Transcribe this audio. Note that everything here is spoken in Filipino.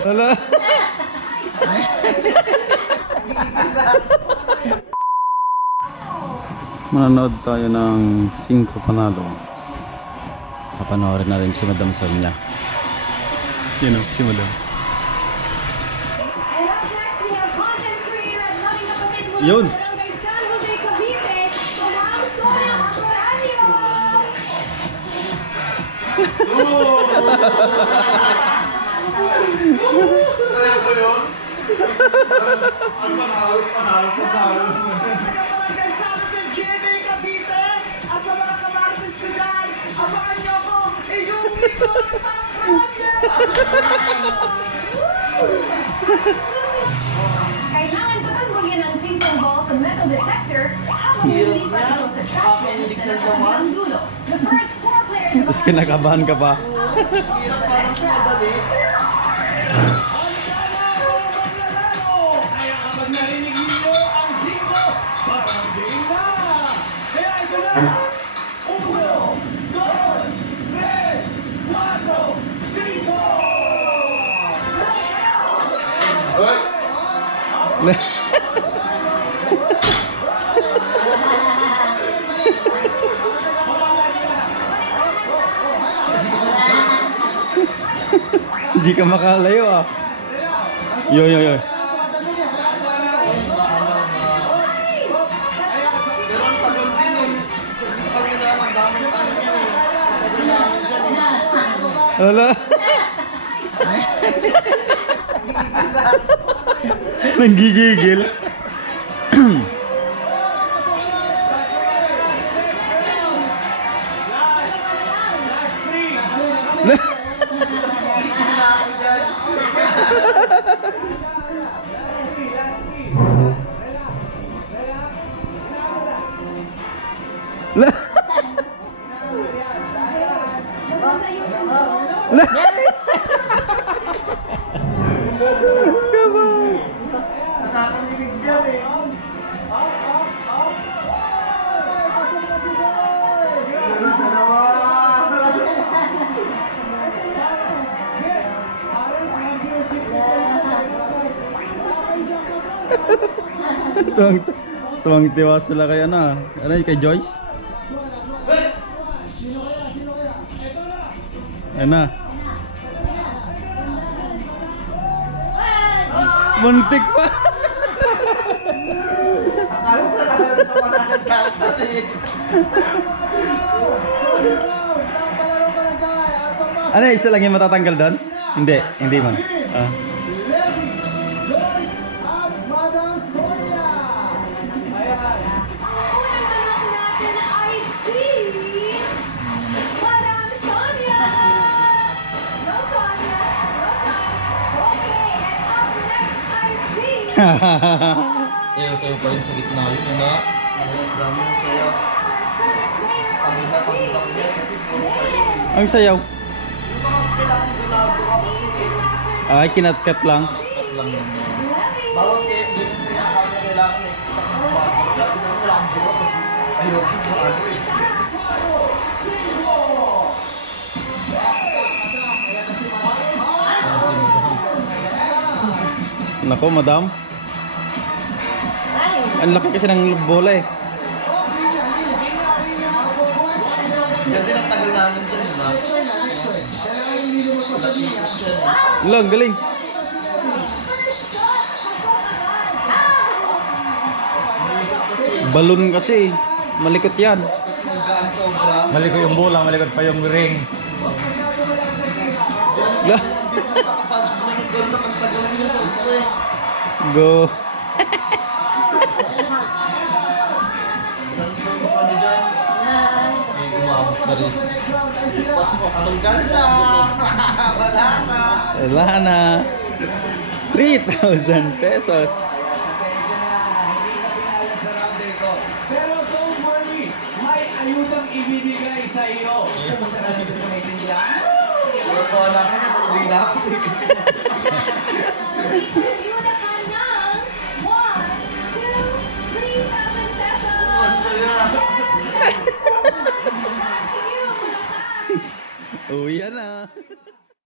Wala. Manonood tayo ng 5 panalo. Papanoorin natin si Madam Sonia. Yun o, si Madam. And Kamartis ko dyan, abangan niyo ako, iyumi ko ang pamilya! Kailangan patagbagyan ng ping pong ball sa metal detector habang lumilipat ito sa trash bin na nakatabilang dulo. The first Tapos kinakabahan ka pa. Kaya Hindi ka makalayo ah. Yo, yo, yo. Wala. Nanggigigil. La. La. Come on. tuwang, tuwang tiwa sila kay ano. Ano kay Joyce? Na. Muntik pa. ano, isa lang yung matatanggal doon? Hindi, hindi man. Ah. Si... Sayo, sayo pa rin sa gitna yun, ano? Dami yung sayo. Kanina pag niya kasi puro sayo. Ang sayaw. Ay, kinatkat lang. Cut lang yun. Bawat eh, doon yung sayo ang kanya kailangan eh. Sabi na wala ang buka. Ayoko mo ano eh. Nako, madam. Ang laki kasi ng bola eh. Yan din ang tagal namin dyan, di ba? Lang, galing. Balon kasi. Malikot yan. Tapos kung gaan sobra, Malikot yung bola, malikot pa yung ring. La. tapos na rin. Anong ganda? Wala na. Wala na. 3,000 pesos. Pero don't worry, may ayudang ibibigay sa iyo. Pumunta na dito sa may tindahan. Wala pa wala ka na. Na ako eh. Ayuda ka ng 1, 2, 3,000 pesos! Ang saya. You! Luya na.